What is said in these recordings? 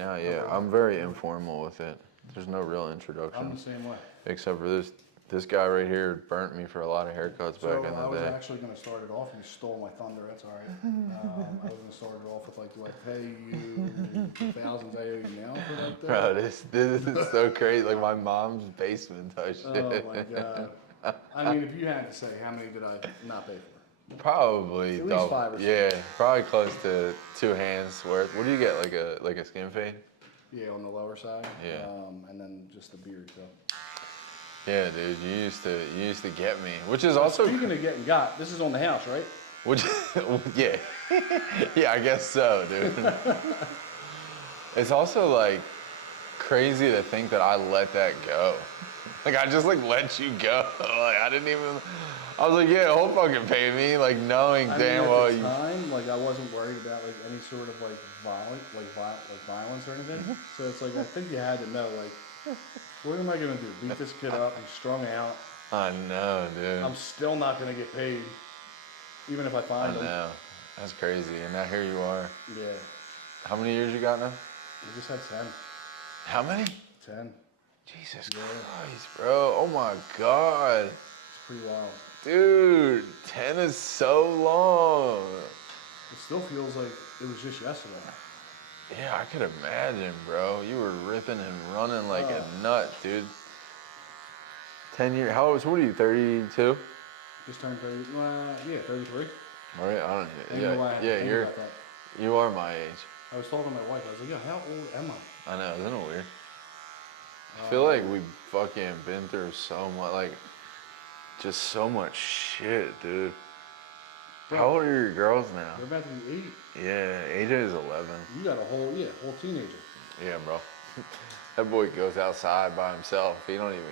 now, yeah. I'm very informal with it. There's no real introduction. I'm the same way. Except for this guy right here burnt me for a lot of haircuts back in the day. I was actually going to start it off. You stole my thunder. That's all right. I was going to start it off with like, do I pay you the thousands I owe you now for like that? Bro, this is so crazy. Like my mom's basement type shit. Oh my god. I mean, if you had to say, how many did I not pay for? Probably at least double. 5 or 6. Yeah, probably close to 2 hands worth. What do you get? Like a skin fade? Yeah, on the lower side. Yeah. And then just the beard. So. Yeah, dude, you used to get me, which is also. Speaking of getting got, this is on the house, right? Which, yeah, yeah, I guess so, dude. It's also like crazy to think that I let that go. Like I just like let you go. Like I didn't even. I was like, yeah, he'll fucking pay me, like knowing damn well at the time, like I wasn't worried about like any sort of like violence or anything. So it's like I think you had to know like, what am I gonna do? Beat this kid up? He's strung out. I know, dude. I'm still not gonna get paid, even if I find him. I know. That's crazy. And now here you are. Yeah. How many years you got now? We just had 10. How many? 10. Jesus Christ, bro. Oh my God. It's pretty wild. Dude, 10 is so long. It still feels like it was just yesterday. Yeah, I could imagine, bro. You were ripping and running like a nut, dude. 10 years. How old? So what are you? 32? Just turned 30. Yeah, 33. Right? I don't know. Yeah, you are my age. I was talking to my wife. I was like, yeah, how old am I? I know. Isn't it weird? I feel like we've fucking been through so much, like, just so much shit, dude. Bro, how old are your girls now? They're about to be 8. Yeah, AJ is 11. You got a whole teenager. Yeah, bro. That boy goes outside by himself. He don't even.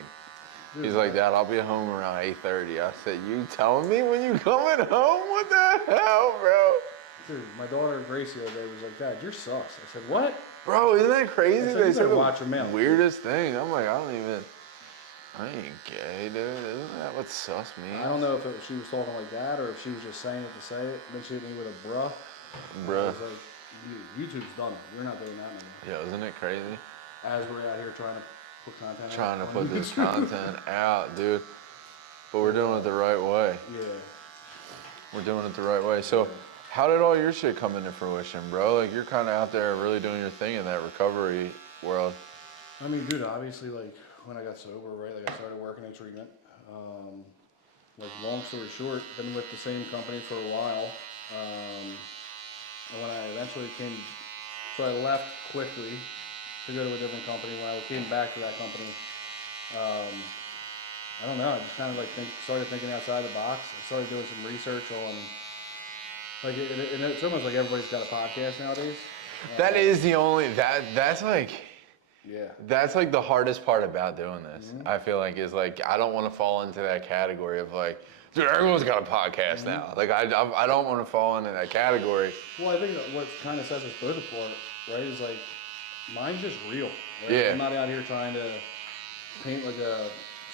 Dude, he's like, Dad, I'll be home around 8:30. I said, you telling me when you coming home? What the hell, bro? Dude, my daughter Gracie the other day was like, Dad, you're sus. I said, what? Bro, isn't that crazy? They said watch your mouth. Weirdest thing. I'm like, I ain't gay, dude. Isn't that what sus means? I don't know if she was talking like that or if she was just saying it to say it. Then she hit me with a bruh. Bruh. I was like, YouTube's done it. We're not doing that anymore. Yeah, isn't it crazy? As we're out here trying to put content out. Trying to put this content out, dude. But we're doing it the right way. Yeah. We're doing it the right way. So, how did all your shit come into fruition, bro? Like, you're kind of out there really doing your thing in that recovery world. I mean, dude, obviously, like, when I got sober, right, like, I started working in treatment. Like, long story short, been with the same company for a while. And when I eventually so I left quickly to go to a different company. When I came back to that company, I don't know, I just kind of like started thinking outside the box. I started doing some research on, like, it's almost like everybody's got a podcast nowadays. That is the only, that's like, yeah. That's like the hardest part about doing this, I feel like, is like, I don't want to fall into that category of like, dude, everyone's got a podcast now. Like, I don't want to fall into that category. Well, I think that what kind of sets us both apart, right, is like, mine's just real. Right? Yeah. I'm not out here trying to paint like a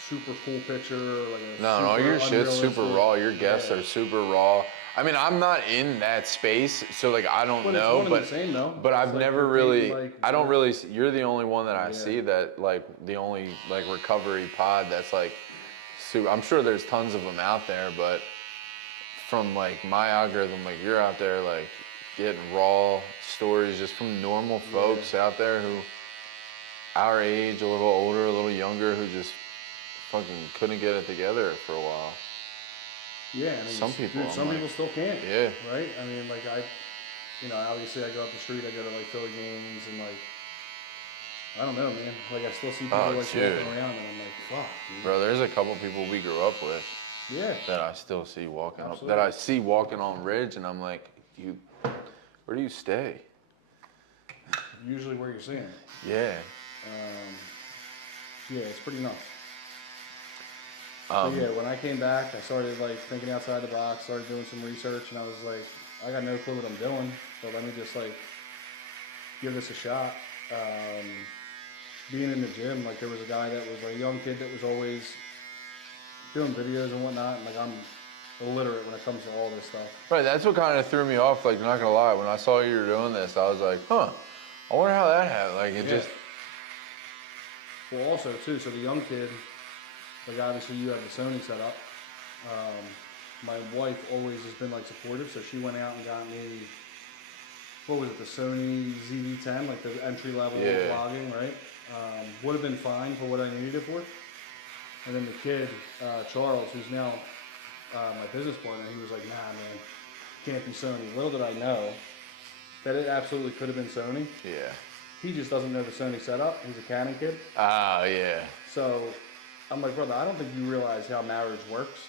super cool picture or like a No, your shit's super raw. Your guests Yeah. are super raw. I mean, I'm not in that space, so like I don't But know. it's one and the same, though. But I've It's like never you're really. painting, like, I don't really. You're the only one that I Yeah. see that like the only like recovery pod that's like. I'm sure there's tons of them out there, but from like my algorithm, like you're out there like getting raw stories just from normal folks out there who our age, a little older, a little younger, who just fucking couldn't get it together for a while. Yeah, I mean, some people still can't. Yeah. Right? I mean, like obviously I go up the street, I go to like Philly games and like, I don't know, man. Like I still see people like walking around and I'm like, fuck, dude. Bro, there's a couple people we grew up with. Yeah. That I still see walking Absolutely. up. That I see walking on Ridge, and I'm like, where do you stay? Usually where you're seeing. Yeah. Yeah, it's pretty nuts. Um, but yeah, when I came back, I started like thinking outside the box, started doing some research, and I was like, I got no clue what I'm doing, but let me just like give this a shot. Being in the gym, like there was a guy that was like a young kid that was always doing videos and whatnot, and like I'm illiterate when it comes to all this stuff. Right, that's what kind of threw me off, like, not gonna lie. When I saw you were doing this, I was like, huh, I wonder how that happened. Like it Yeah. just. Well, also too, so the young kid, like obviously you have the Sony set up. My wife always has been like supportive, so she went out and got me, what was it, the Sony ZV-10, like the entry level Yeah. vlogging, right? Would have been fine for what I needed it for. And then the kid, Charles, who's now my business partner, he was like, nah, man, can't be Sony. Little did I know that it absolutely could have been Sony. Yeah. He just doesn't know the Sony setup. He's a Canon kid. Oh yeah. So I'm like, brother, I don't think you realize how marriage works.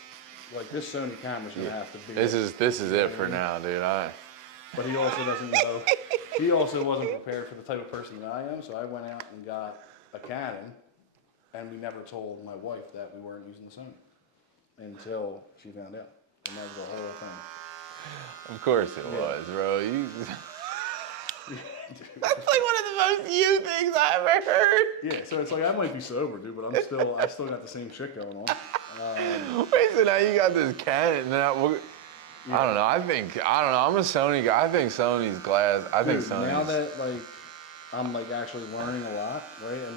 Like this Sony camera's gonna have to be. This is it for now, dude. But he also doesn't know. He also wasn't prepared for the type of person that I am. So I went out and got a Canon, and we never told my wife that we weren't using the Sony until she found out, and that was the whole thing. Of course it was, bro. That's like one of the most you things I ever heard. Yeah, so it's like I might be sober, dude, but I still got the same shit going on. Wait, so now you got this Canon. Now, I don't know. I don't know. I'm a Sony guy. I think Sony's glass. I think Dude, Sony's. now that like I'm like actually learning a lot, right, and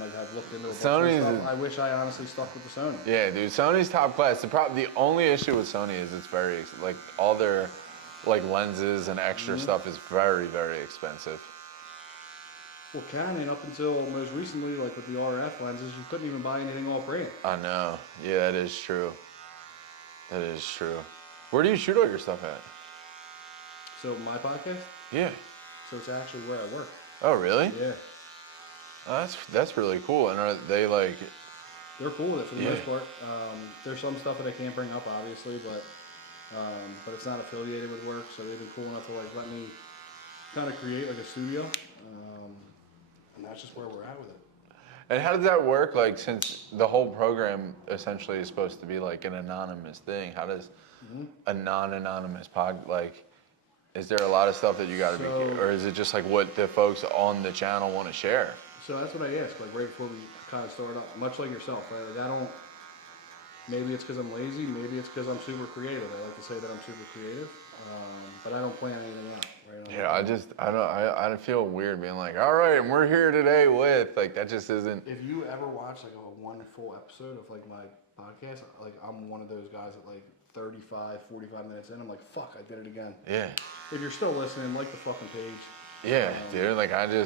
like I've looked into a bunch Sony's of stuff. I wish I honestly stuck with the Sony. Yeah, dude. Sony's top class. The only issue with Sony is it's very like all their like lenses and extra stuff is very, very expensive. Well, Canon up until most recently, like with the RF lenses, you couldn't even buy anything off brand. I know. Yeah, that is true. That is true. Where do you shoot all your stuff at? So my podcast, Yeah. so it's actually where I work. Oh, really? Yeah, Oh, that's really cool. And are they like? they're cool with it for the Yeah. most part. There's some stuff that I can't bring up, obviously, but it's not affiliated with work, so they've been cool enough to like let me kind of create like a studio, and that's just where we're at with it. And how does that work? Like, since the whole program essentially is supposed to be like an anonymous thing, how does a non-anonymous like? Is there a lot of stuff that you got to be, or is it just like what the folks on the channel want to share? So that's what I asked, like right before we kind of started up, much like yourself, right? Like I don't, maybe it's because I'm lazy, maybe it's because I'm super creative. I like to say that I'm super creative, but I don't plan anything out, right? Yeah, I feel weird being like, all right, and we're here today with, like, that just isn't. If you ever watch like a one full episode of like my podcast, like I'm one of those guys that like 35, 45 minutes in, I'm like, fuck, I did it again. Yeah. If you're still listening, like the fucking page. Yeah, dude, like Yeah.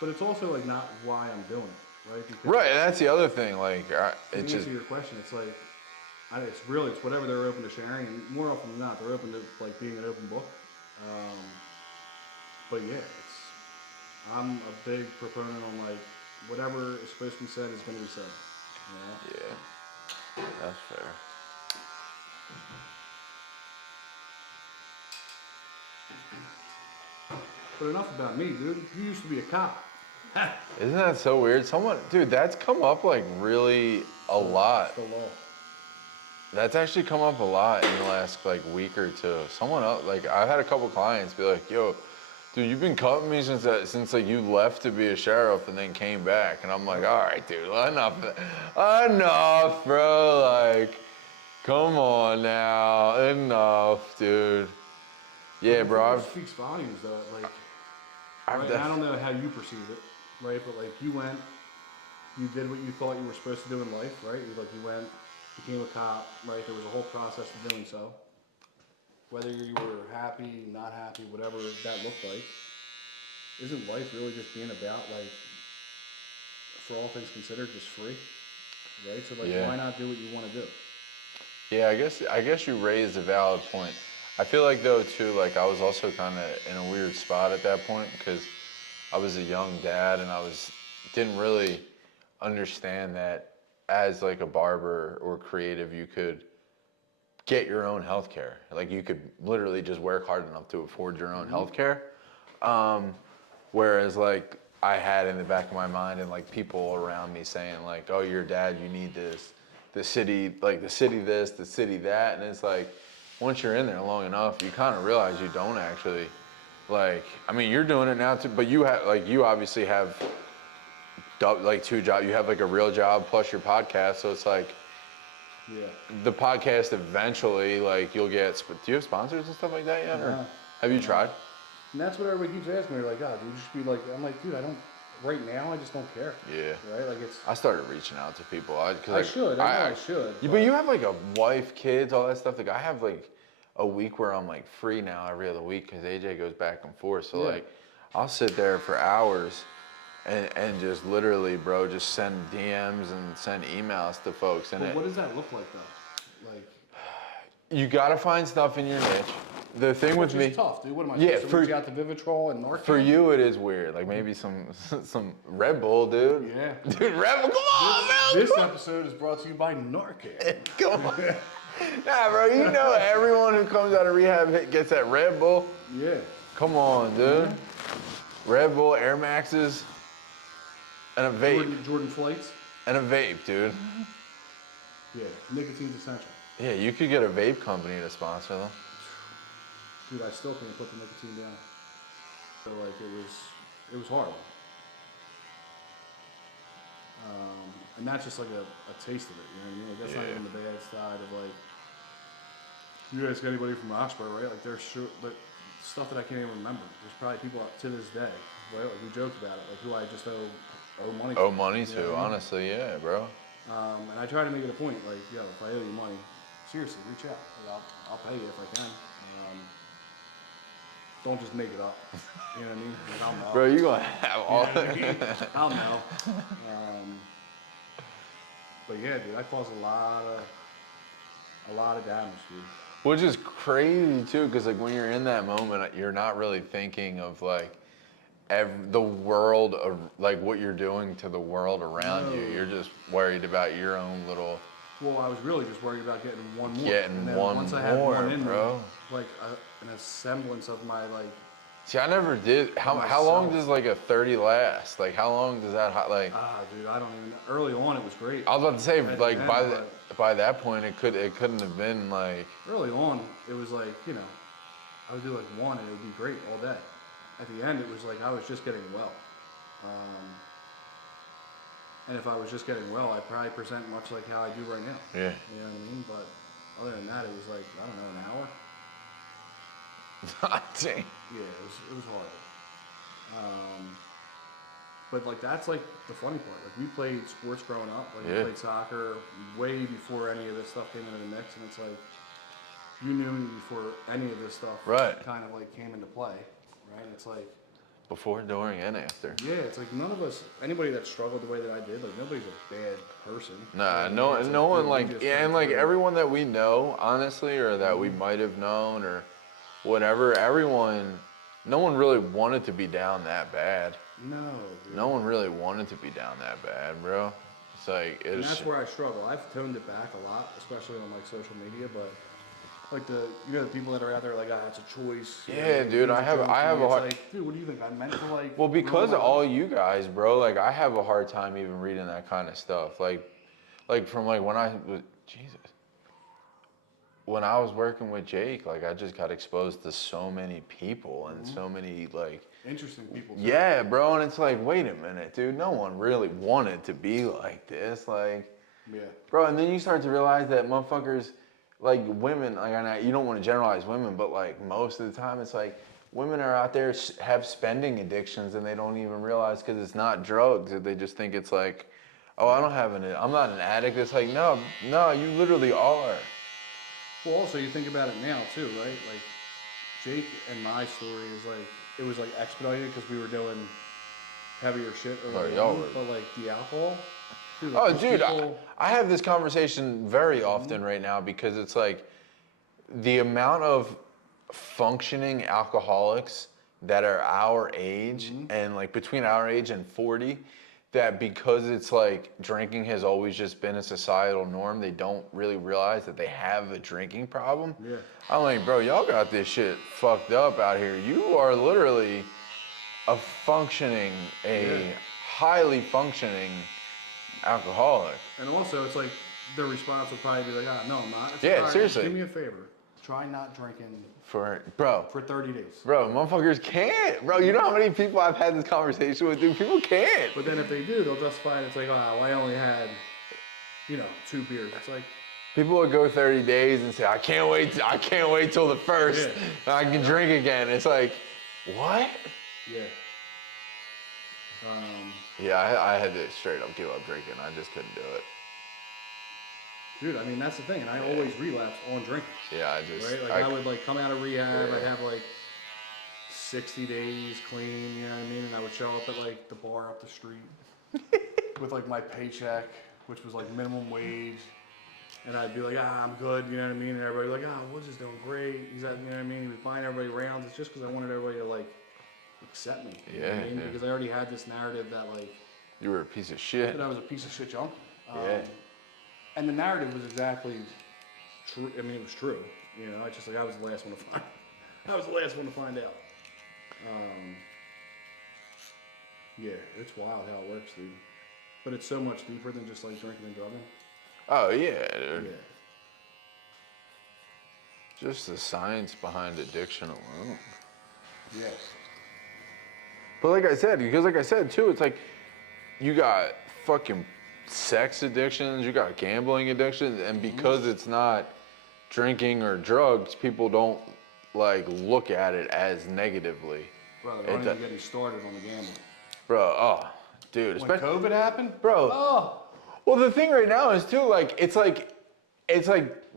But it's also like not why I'm doing it, right? Because right, and that's the other thing, like, to it's answer just, your question, it's like, it's whatever they're open to sharing, and more often than not, they're open to like being an open book. But yeah, I'm a big proponent on like whatever is supposed to be said is going to be said. You know? yeah, that's fair. But enough about me, dude. You used to be a cop. Isn't that so weird? Dude, that's come up like really a lot. The law. That's actually come up a lot in the last like week or two. Someone else, like I've had a couple clients be like, "Yo, dude, you've been cutting me since like you left to be a sheriff and then came back," and I'm like, "All right, dude, enough, bro. Like, come on now, enough, dude." Yeah, bro. It speaks volumes, though. Like, right? And I don't know how you perceive it, right? But like, you did what you thought you were supposed to do in life, right? You went, became a cop, right? There was a whole process of doing so. Whether you were happy, not happy, whatever that looked like, isn't life really just being about like, for all things considered, just free, right? So like, Yeah. why not do what you want to do? Yeah, I guess you raised a valid point. I feel like though too, like I was also kind of in a weird spot at that point because I was a young dad and didn't really understand that as like a barber or creative, you could get your own healthcare. Like you could literally just work hard enough to afford your own healthcare. Whereas like I had in the back of my mind and like people around me saying like, "Oh, you're a dad, you need this. The city this, the city that," and it's like. Once you're in there long enough, you kind of realize you don't actually, like, I mean, you're doing it now too, but you obviously have, like, 2 jobs. You have, like, a real job plus your podcast, so it's like, Yeah. the podcast eventually, like, you'll get, do you have sponsors and stuff like that yet? Or No. have you tried? And that's what everybody keeps asking me. They're like, God, dude, you should be like, I'm like, dude, I don't, right now, I just don't care. Yeah. Right? Like, it's, I started reaching out to people. I Cause should, I know I should. But you have like a wife, kids, all that stuff. Like I have like a week where I'm like free now every other week because AJ goes back and forth. So Yeah. like I'll sit there for hours and just literally, bro, just send DMs and send emails to folks. And But what does that look like though? Like, you gotta find stuff in your niche. The thing with me, it's tough, dude. What am I Yeah, supposed to reach out to Vivitrol and Narcan? for you it is weird. Like maybe some Red Bull, dude. Yeah. Dude, Red Bull, come on, man. This episode is brought to you by Narcan. Come on. Nah, bro, you know everyone who comes out of rehab gets that Red Bull. Yeah. Come on, dude. Red Bull, Air Maxes, and a vape. Jordan Flights. And a vape, dude. Yeah, nicotine's essential. Yeah, you could get a vape company to sponsor them. Dude, I still can't put the nicotine down. So like it was hard. And that's just like a taste of it, you know what I mean? Like that's not even the bad side of like, you ask anybody from Roxborough, right? Like there's sure, like stuff that I can't even remember. There's probably people up to this day, right? Like we joked about it, like who I just owe money to. Owe money You know to, what I mean? honestly, yeah, bro. And I try to make it a point, like, yo, if I owe you money, seriously, reach out. Like, I'll pay you if I can. Don't just make it up. You know what I mean? Like, I'll know. Bro, you gonna have all You know what I mean? I'll know. But yeah, dude, I caused a lot of damage, dude. Which is crazy too, because like when you're in that moment, you're not really thinking of like the world of like what you're doing to the world around you. You're just worried about your own little. Well, I was really just worried about getting one more. Getting and then one once I had more, one in bro. Me, like a semblance of my like. See, I never did. How long does like a 30 last? Like how long does that like? Dude, I don't even. Early on, it was great. I was about to say At like the end, by that point it couldn't have been like. Early on, it was like, you know, I would do like one and it would be great all day. At the end, it was like I was just getting well. And if I was just getting well, I'd probably present much like how I do right now. Yeah. You know what I mean? But other than that, it was like, I don't know, an hour? Dang. Yeah, it was hard. But like that's like the funny part. Like we played sports growing up. Like we played soccer way before any of this stuff came into the mix, and it's like you knew me before any of this stuff kind of like came into play, right? It's like before, during, and after. yeah, it's like none of us, anybody that struggled the way that I did, like nobody's a bad person. Nah, You know what I mean? no one we like just yeah, and went like through it. everyone that we know, honestly, or that we might have known, or whatever. No one really wanted to be down that bad. No, dude. No one really wanted to be down that bad, bro. It's like And it's. that's where I struggle. I've toned it back a lot, especially on like social media, but like the people that are out there like, it's a choice. Yeah, dude, I have a hard. Like, dude, what do you think? I meant to like. Well, because ruin of my all life? you guys, bro, like I have a hard time even reading that kind of stuff. Like from like when I was when I was working with Jake, like I just got exposed to so many people and so many like Interesting people. Too. yeah, bro, and it's like, wait a minute, dude, no one really wanted to be like this, like Yeah. bro, and then you start to realize that motherfuckers like women, like I know you don't want to generalize women, but like most of the time it's like women are out there have spending addictions and they don't even realize because it's not drugs. They just think it's like, oh, I'm not an addict. It's like, no, you literally are. Well, also you think about it now too, right? Like Jake and my story is like it was like expedited because we were doing heavier shit early y'all on, were- but like the alcohol. Dude, Oh, those dude, people- I have this conversation very often right now because it's like the amount of functioning alcoholics that are our age and like between our age and 40, that because it's like drinking has always just been a societal norm, they don't really realize that they have a drinking problem. Yeah. I'm like, bro, y'all got this shit fucked up out here. You are literally a highly functioning alcoholic. And also, it's like the response would probably be like, no, I'm not. It's Yeah, all right, seriously. Do me a favor. Try not drinking For 30 days. Bro, motherfuckers can't. Bro, you know how many people I've had this conversation with, dude? People can't. But then if they do, they'll justify it. It's like, well, I only had, 2 beers. It's like, People would go 30 days and say, I can't wait till the first. I can drink again. It's like, What? Yeah. Yeah, I had to straight up give up drinking. I just couldn't do it. Dude, I mean, that's the thing. And I always relapse on drinking. Yeah, Right? Like, I would, like, come out of rehab. I'd have, like, 60 days clean, you know what I mean? And I would show up at, like, the bar up the street with, like, my paycheck, which was, like, minimum wage. And I'd be like, I'm good, you know what I mean? And everybody like, Woods is doing great. He's at, you know what I mean? He was buying everybody rounds. It's just because I wanted everybody to, like, accept me. You know what I mean? Yeah. Because I already had this narrative that, like, You were a piece of shit. that I was a piece of shit junkie. Yeah. And the narrative was exactly true. I mean, it was true. You know, it's just like I was the last one to find. I was the last one to find out. Yeah, it's wild how it works, dude. But it's so much deeper than just like drinking and drugging. Oh yeah, dude. Yeah. Just the science behind addiction alone. Yes. But like I said too, it's like you got fucking sex addictions, you got gambling addictions, and because it's not drinking or drugs, people don't like look at it as negatively. Brother, don't even get me started on the gambling. Bro, oh, dude. When COVID happened? Bro. Oh. Well, the thing right now is too, like, it's like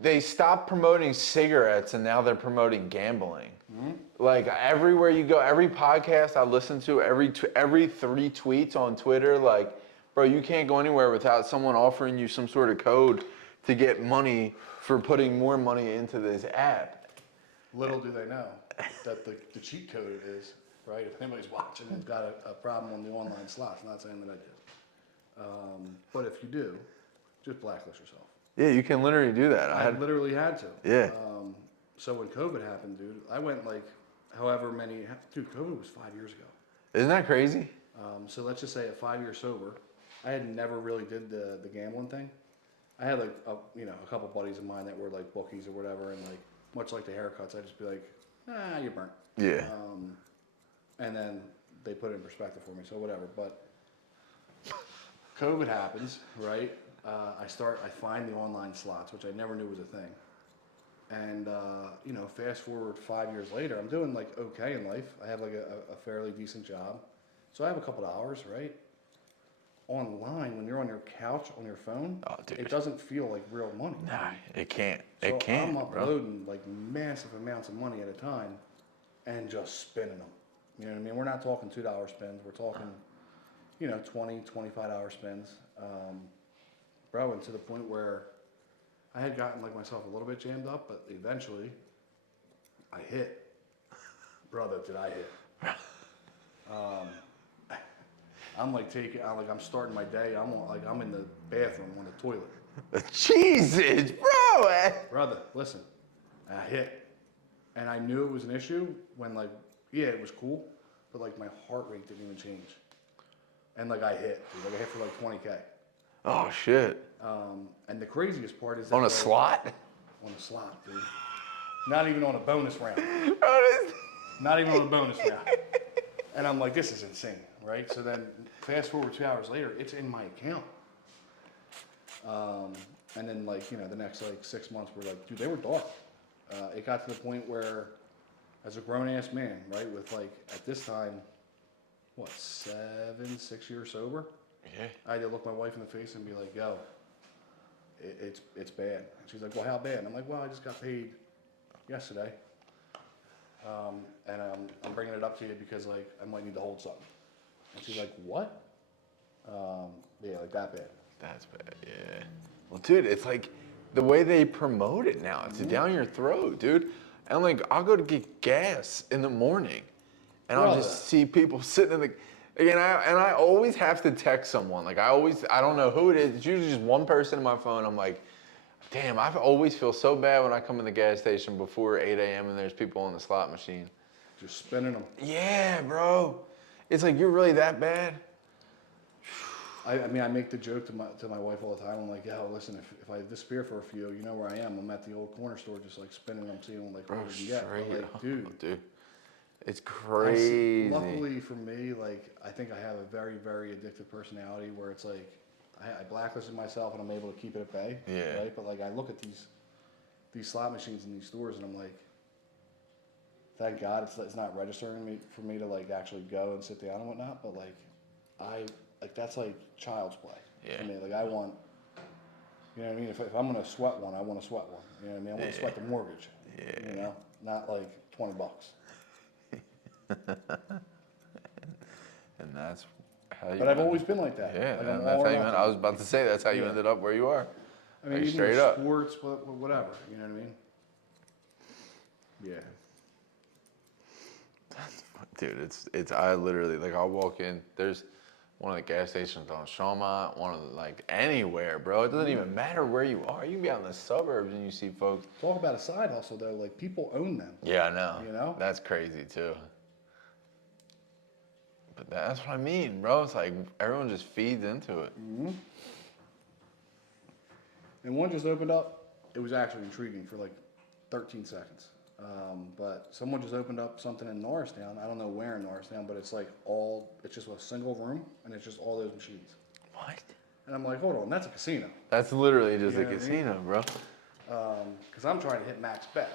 they stopped promoting cigarettes and now they're promoting gambling. Mm-hmm. Like everywhere you go, every podcast I listen to, every 3 tweets on Twitter, like, bro, you can't go anywhere without someone offering you some sort of code to get money for putting more money into this app. Little do they know that the cheat code is, right? If anybody's watching and got a problem on the online slots, I'm not saying that I did. But if you do, just blacklist yourself. Yeah, you can literally do that. I literally had to. Yeah. So when COVID happened, dude, I went like however many, dude, COVID was 5 years ago. Isn't that crazy? So let's just say at 5 years sober, I had never really did the gambling thing. I had like, a couple buddies of mine that were like bookies or whatever, and like, much like the haircuts, I'd just be like, you're burnt. Yeah. And then they put it in perspective for me, so whatever. But COVID happens, right? I find the online slots, which I never knew was a thing. And, fast forward 5 years later, I'm doing like okay in life. I have like a fairly decent job. So I have a couple of hours, right? Online, when you're on your couch, on your phone, it doesn't feel like real money. Nah, it can't. So it can't, I'm uploading like massive amounts of money at a time and just spinning them. You know what I mean? We're not talking $2 spins. We're talking, $20, $25 spins. Bro, and to the point where I had gotten like myself a little bit jammed up, but eventually I hit. Brother, did I hit? I'm starting my day. I'm in the bathroom on the toilet. Jesus, bro. Brother, listen, I hit, and I knew it was an issue when it was cool, but like my heart rate didn't even change, and like I hit, dude, like I hit for like 20K. Oh shit. And the craziest part is that on a slot. On a slot, dude. Not even on a bonus round. Honest. Not even on a bonus round. And I'm like, this is insane, right? So then, fast forward 2 hours later, it's in my account. And then, the next 6 months were like, dude, they were dark. It got to the point where, as a grown ass man, right, with at this time, 6 years sober? Yeah. I had to look my wife in the face and be like, yo, it's bad. And she's like, well, how bad? And I'm like, well, I just got paid yesterday. And I'm bringing it up to you because I might need to hold something. And she's like, what? Like that bad. That's bad, yeah. Well, dude, it's like the way they promote it now. It's down your throat, dude. And I'll go to get gas in the morning, and I'll just see people sitting in the. And I always have to text someone. I don't know who it is. It's usually just one person on my phone. I'm like, damn, I always feel so bad when I come in the gas station before 8 a.m. and there's people on the slot machine. Just spinning them. Yeah, bro. It's like, you're really that bad? I make the joke to my wife all the time. I'm like, yo, listen, if I disappear for a few, you know where I am. I'm at the old corner store just spinning them, seeing what we can get. Dude. It's crazy. Luckily for me, I think I have a very, very addictive personality where it's I blacklisted myself and I'm able to keep it at bay. Yeah. Right? But I look at these slot machines in these stores and I'm like, thank God it's not registering me for me to like actually go and sit down and whatnot. But like that's like child's play Yeah. for me. Like I want, you know what I mean? If I'm gonna sweat one, I want to sweat one. You know what I mean? I want to sweat the mortgage. Yeah. You know, not like $20. And that's how you. But I've always been like that. Yeah, Like I'm and that's all how or you. nothing. I was about to say that's how you Yeah. ended up where you are. I mean, Like, even straight in up. sports, whatever. You know what I mean? Yeah. Dude, it's I literally like I'll walk in. There's one of the gas stations on Shawmont, one of the like anywhere, bro. It doesn't even matter where you are. You can be out in the suburbs and you see folks. Talk about a side hustle though. Like people own them. Yeah, I know. You know? That's crazy too. But that's what I mean, bro. It's like everyone just feeds into it. And one just opened up. It was actually intriguing for like 13 seconds. But someone just opened up something in Norristown. I don't know where in Norristown, but it's like it's just a single room and it's just all those machines. What? And I'm like, hold on, that's a casino. That's literally just You a know what I mean? casino, bro. Because I'm trying to hit max bet.